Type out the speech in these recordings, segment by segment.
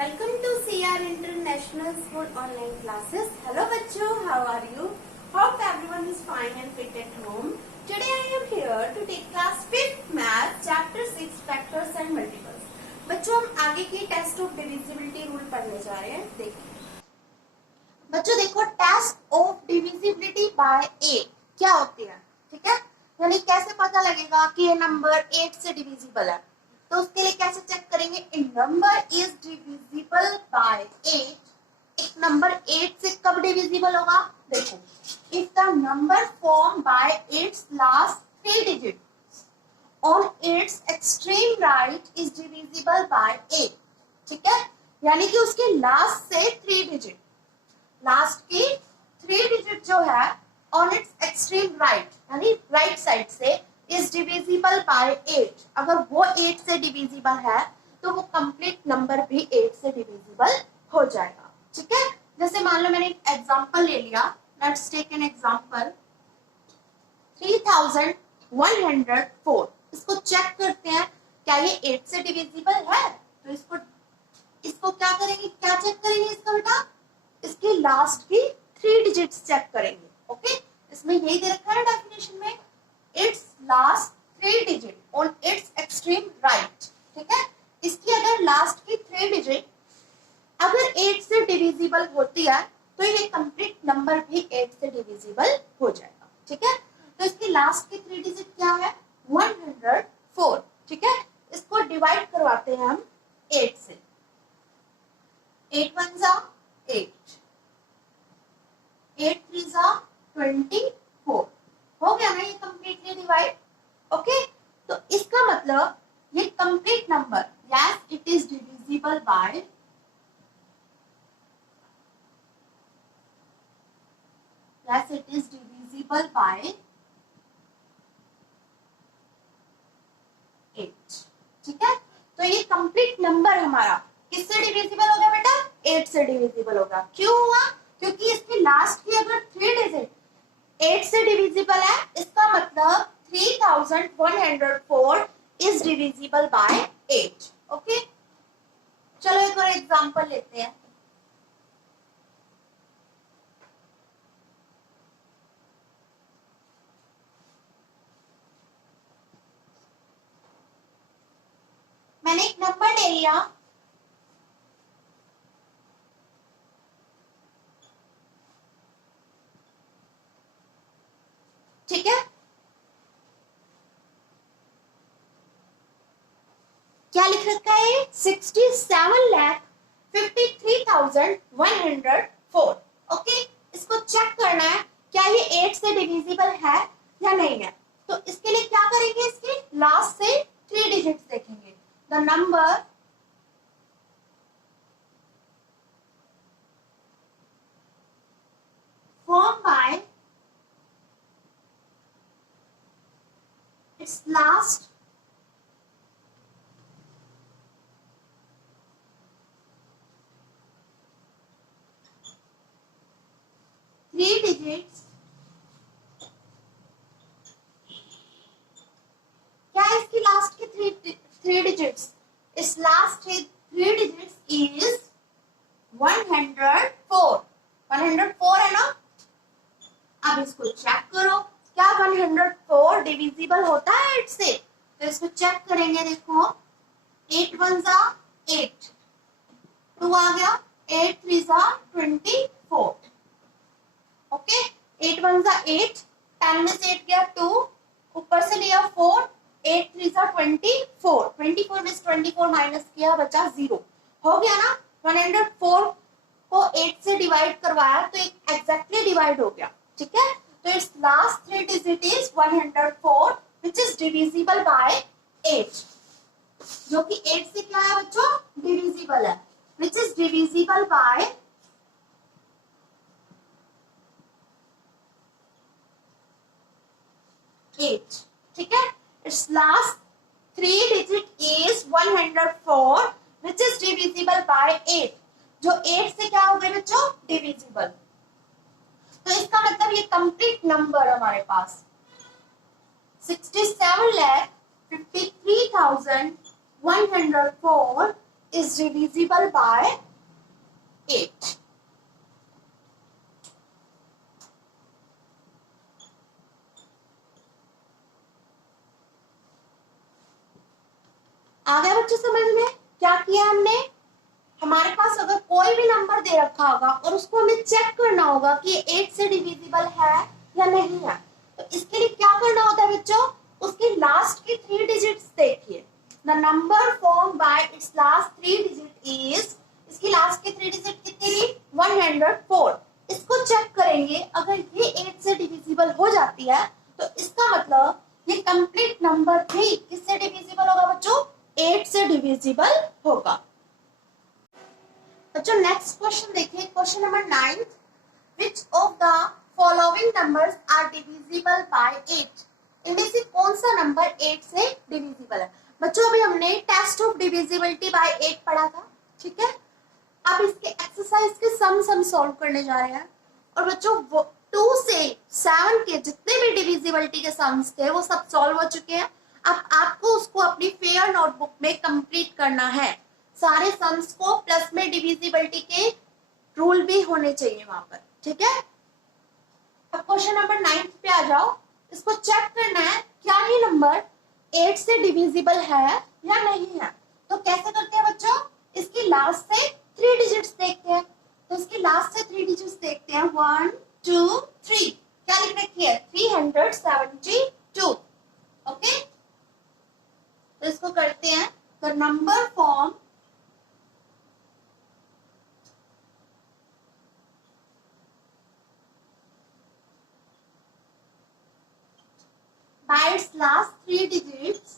Welcome to CR International School online classes. Hello बच्चों, how are you? Hope everyone is fine and fit at home. Today I am here to take class 5th math chapter 6 factors and multiples. बच्चों हम आगे की test of divisibility rule पढ़ने जा रहे हैं. देखिए बच्चों, देखो टेस्ट ऑफ डिविजिबिलिटी बाय 8 क्या होती है, ठीक है. यानी कैसे पता लगेगा कि ये नंबर 8 से डिविजिबल है. तो उसके लिए कैसे चेक करेंगे. इन नंबर इज डिविजिबल बाय 8. एक नंबर 8 से कब डिविजिबल होगा. देखो, if the number form by it's last 3 digits on it's extreme right is divisible by 8. ठीक है, यानी कि उसके लास्ट से 3 डिजिट, लास्ट की 3 डिजिट जो है ऑन इट्स एक्सट्रीम राइट यानी राइट साइड से इज डिविजिबल बाय 8. अगर वो 8 से डिविजिबल है तो वो कंप्लीट नंबर भी 8 से डिविजिबल हो जाएगा. ठीक है, जैसे मान लो मैंने एक एग्जांपल ले लिया. Let's take an example 3104. इसको चेक करते हैं क्या ये 8 से डिविजिबल है. तो इसको क्या करेंगे, क्या चेक करेंगे इसका बेटा. इसकी लास्ट की 3 डिजिट्स चेक करेंगे. ओके, इसमें यही दे रखा है डेफिनेशन में, it's last 3 digit on it's extreme right. ठीक है, इसकी अगर लास्ट की 3 डिजिट अगर 8 से डिविजिबल होती है तो ये कंप्लीट नंबर भी 8 से डिविजिबल हो जाएगा. ठीक है, तो इसकी लास्ट की 3 डिजिट क्या है, 104. ठीक है, इसको डिवाइड करवाते हैं हम 8 से. 8 1 जा 8, 8 3 जा 24. हो गया ना ये कंप्लीटली डिवाइड. ओके, तो इसका मतलब ये complete number, yes it is divisible by, yes it is divisible by 8. ठीक है, तो ये कंप्लीट नंबर हमारा किससे डिविजिबल हो गया बेटा, 8 से डिविजिबल होगा. क्यों हुआ, क्योंकि इसकी लास्ट की अगर 3 डिजिट 8 से डिविजिबल है, इसका मतलब 3104 इज डिविजिबल बाय 8. ओके, चलो एक और एग्जांपल लेते हैं. मैंने एक नंबर ले लिया, ठीक है. क्या लिख रखा है, 67,53,104. ओके, इसको चेक करना है क्या ये 8 से डिविजिबल है या नहीं है. तो इसके लिए क्या करेंगे, इसके लास्ट से 3 डिजिट्स देखेंगे. The number form by it's last 3 digits. क्या है इसकी लास्ट की 3 digits, इस लास्ट 3 digits इज 104. 104 है ना. अब इसको चेक करो क्या 104 डिविजिबल होता है 8 से. तो इसको चेक करेंगे. देखो 8 1 जा 8, 2 आ गया, 8 3 जा 24. ओके, 8 1 जा 8, 10 में से 8 गया 2, ऊपर से लिया 4, 8 3 जा 24, 24 में से 24 माइनस किया बचा 0. हो गया ना. 104 को 8 से डिवाइड करवाया तो एक एग्जैक्टली डिवाइड हो गया. ठीक है, तो it's last 3 digit is 104 which is divisible by 8. जो कि 8 से क्या है बच्चों, डिविजिबल है, विच इज डिविजिबल बाय 8. ठीक है, its last 3 digit is 104 which is divisible by 8. जो 8 से क्या हो गए बच्चों, डिविजिबल. तो इसका मतलब ये कंप्लीट नंबर हमारे पास 67,53,104 is divisible by 8. आ गया बच्चों समझ में? क्या किया हमने? हमारे पास अगर कोई भी नंबर दे रखा होगा और उसको हमें चेक करना होगा कि 8 से डिविजिबल है या नहीं है, तो इसके लिए क्या करना होता है बच्चों? उसकी लास्ट की 3 डिजिट्स देखिए. The number form by it's last 3 digit is, इसकी लास्ट की 3 डिजिट कितनी थी? 104. इसको चेक करेंगे, अगर ये 8 से डिविजिबल हो जाती है तो इसका मतलब ये कंप्लीट नंबर भी किससे डिविजिबल होगा बच्चों? 8 से डिविजिबल होगा. बच्चों नेक्स्ट क्वेश्चन देखिए, question number 9. Which of the following numbers are divisible by 8? इनमें से कौन सा नंबर 8 से डिविजिबल है? बच्चों अभी हमने टेस्ट ऑफ डिविजिबिलिटी बाय 8 पढ़ा था, ठीक है? अब इसके एक्सरसाइज के सम सॉल्व करने जा रहे हैं. और बच्चों 2 से 7 के जितने भी डिविजिबिलिटी के सम्स थे वो सब सॉल्व हो चुके हैं. अब आपको उसको अपनी फेयर नोटबुक में कंप्लीट करना है. सारे सम्स को प्लस में डिविजिबिलिटी के रूल भी होने चाहिए वहां पर, ठीक है? अब क्वेश्चन नंबर 9 पे आ जाओ. इसको चेक करना है क्या ये नंबर 8 से डिविजिबल है या नहीं है. तो कैसे करते हैं बच्चों? इसकी लास्ट से 3 डिजिट्स देखते हैं. तो इसकी लास्ट से 3 डिजिट्स देखते हैं. 1 2 3. क्या लिख रखी है? 372. ओके, तो इसको करते हैं. तो number form by its last 3 digits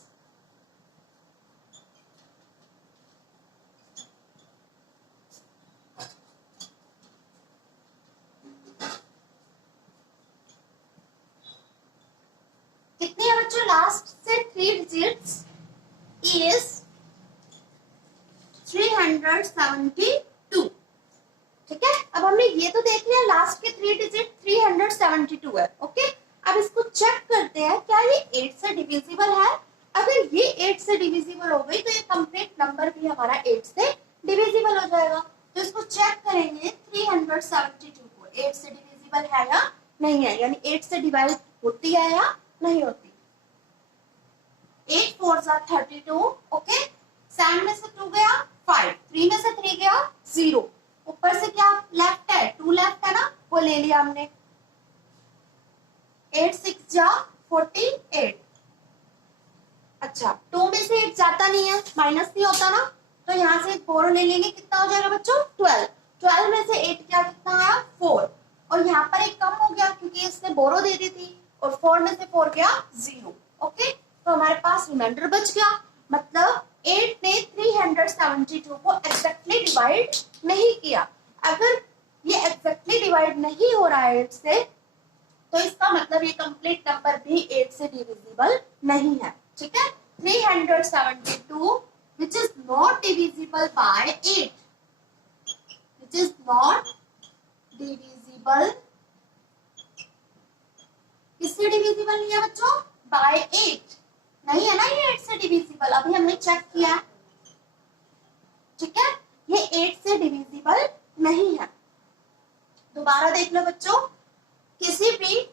कितनी है बच्चों? लास्ट से 3 डिजिट्स is 372. ठीक है? अब हमने ये तो देख लिया लास्ट के 3 डिजिट 372 है. ओके, अब इसको चेक करते हैं क्या ये 8 से डिविजिबल है. अगर ये 8 से डिविजिबल हो गई तो ये कंप्लीट नंबर भी हमारा 8 से डिविजिबल हो जाएगा. तो इसको चेक करेंगे 372 को 8 से डिविजिबल है या नहीं है, यानी 8 से डिवाइड होती है या नहीं होती. 8 4 32. ओके, 7 में से 2 गया 5, 3 में से 3 गया 0. ऊपर से क्या लेफ्ट है? 2 लेफ्ट है ना, वो ले लिया हमने. 8 6 जा 48. अच्छा, 2 में से 8 जाता नहीं है, माइनस नहीं होता ना, तो यहाँ से एक बोरो ले लेंगे. कितना हो जाएगा बच्चों? 12. 12 में से 8 क्या कितना आया? 4. और यहाँ पर एक कम हो गया क्योंकि इसने बोरो दे दी थी. और 4 में से 4 गया 0. ओके, तो हमारे पास रिमाइंडर बच गया. मतलब 8 ने 372 को एग्जैक्टली डिवाइड नहीं किया. अगर ये एग्जैक्टली डिवाइड नहीं हो रहा है 8 से, तो इसका मतलब ये कंप्लीट नंबर भी 8 से डिविजिबल नहीं है. ठीक है? 372 which is not divisible by 8, which is not divisible, किससे डिविजिबल नहीं है बच्चों? by 8. नहीं है ना ये 8 से डिविजिबल, अभी हमने चेक किया. ठीक है, ये 8 से डिविजिबल नहीं है. दोबारा देख लो बच्चों, किसी भी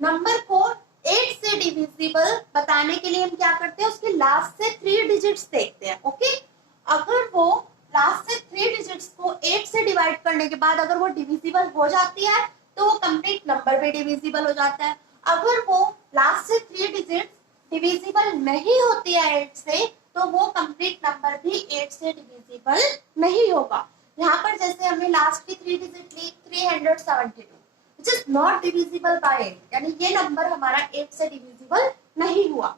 नंबर को 8 से डिविजिबल बताने के लिए हम क्या करते हैं? उसके लास्ट से 3 डिजिट्स देखते हैं. ओके, अगर वो लास्ट से 3 डिजिट्स को 8 से डिवाइड करने के बाद अगर वो डिविजिबल हो जाती है तो वो कंप्लीट नंबर भी डिविजिबल हो जाता है. अगर वो लास्ट से 3 डिजिट्स डिविजिबल नहीं होती है 8 से, तो वो कंप्लीट नंबर भी 8 से डिविजिबल नहीं होगा. यहाँ पर जैसे हमने लास्ट की 3 digit Lee 372, which is not divisible by 8, यानी ये नंबर हमारा 8 से डिविजिबल नहीं हुआ.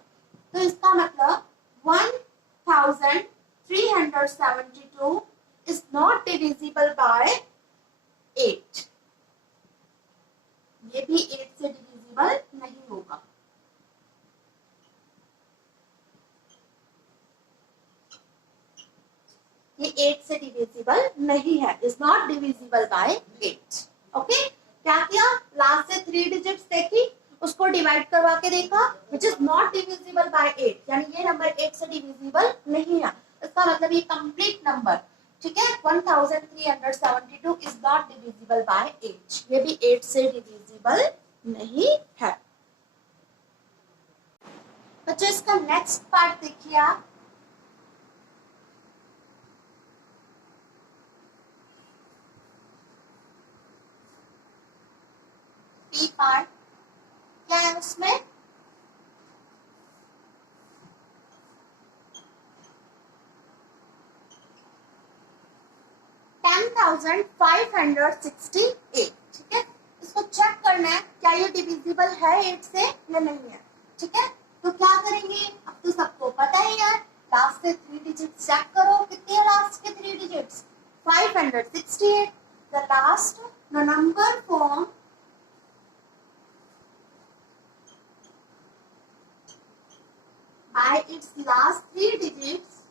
तो इसका मतलब 1372 is not divisible by 8. ये भी 8 से डिविजिबल नहीं होगा. ये 8 से डिविजिबल नहीं है, is not divisible by 8. Okay, क्या किया? लास्ट से 3 डिजिट्स देखी, उसको डिवाइड करवा के देखा, which is not divisible by 8, यानी ये नंबर 8 से डिविजिबल नहीं है. इसका मतलब ये कंप्लीट नंबर, ठीक है। 1372 इज नॉट डिविजिबल बाय 8, ये भी 8 से डिविजिबल नहीं है। बच्चों इसका नेक्स्ट पार्ट देखिए आप, पी पार्ट। क्या है उसमें? $10,568, ठीक है। इसको चेक करना है क्या ये डिविजिबल है 8 से या नहीं है, ठीक है। तो क्या करेंगे, अब तो सबको पता ही है, लास्ट से 3 डिजिट चेक करो, कितने हैं लास्ट के 3 digits? 568। The last the number form by its last 3 digits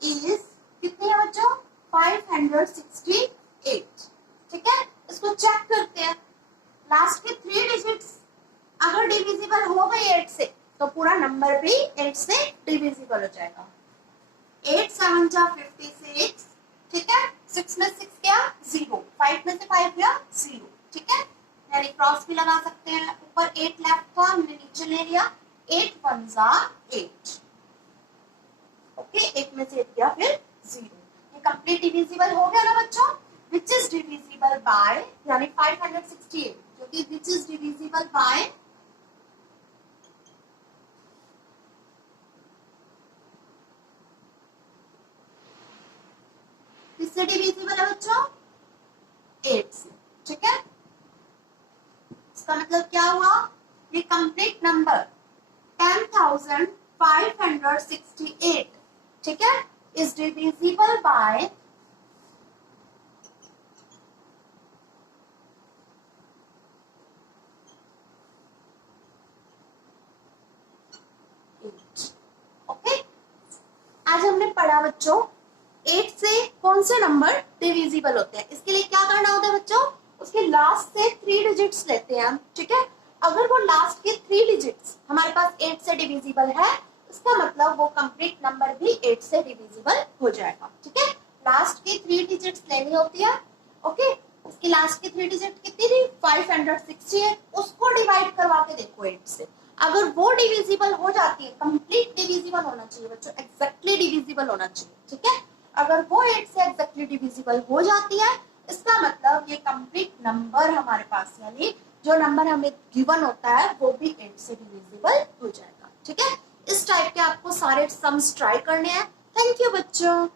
is कितनी है बच्चों? 568, ठीक है। इसको चेक करते हैं, लास्ट के 3 डिजिट्स अगर डिविजिबल हो गई 8 से तो पूरा नंबर भी 8 से डिविजिबल हो जाएगा। 8 7 जा 56, ठीक है। 6 में 6 गया 0, 5 में से 5 गया 0, ठीक है। यानी क्रॉस भी लगा सकते हैं, ऊपर 8 लेफ्ट था, हमने नीचे ले लिया, 8 1 जा 8, ओके। 8 में से 8 गया फिर 0, ये कंप्लीट डिविजिबल हो गया ना बच्चों। विच इज डिविजिबल बाय, यानी 568 जो कि विच इज डिविजिबल बाय किससे डिविजिबल है बच्चों? 8 से, ठीक है। इसका मतलब क्या हुआ, ये कंप्लीट नंबर 10,568, ठीक है, इज डिविजिबल बाय 8, ओके। आज हमने पढ़ा बच्चों 8 से कौन से नंबर डिविजिबल होते हैं। इसके लिए क्या करना होता है बच्चों, उसके लास्ट से 3 डिजिट्स लेते हैं हम, ठीक है। अगर वो लास्ट के 3 डिजिट्स हमारे पास 8 से डिविजिबल है, इसका मतलब वो कंप्लीट नंबर भी 8 से डिविजिबल हो जाएगा, ठीक है। लास्ट की 3 डिजिट्स लेनी होती है, ओके। उसकी लास्ट की 3 डिजिट कितनी थी? 568, उसको डिवाइड करवा के देखो 8 से, अगर वो डिविजिबल हो जाती है, कंप्लीट डिविजिबल होना चाहिए बच्चों, एग्जैक्टली डिविजिबल होना चाहिए, ठीक है। अगर वो 8 से एग्जैक्टली डिविजिबल हो जाती है, इसका मतलब ये कंप्लीट नंबर हमारे पास, यानी जो नंबर हमें गिवन होता है वो भी 8 से डिविजिबल हो जाएगा, ठीक है। इस टाइप के आपको सारे सम्स ट्राई करने हैं। थैंक यू बच्चों।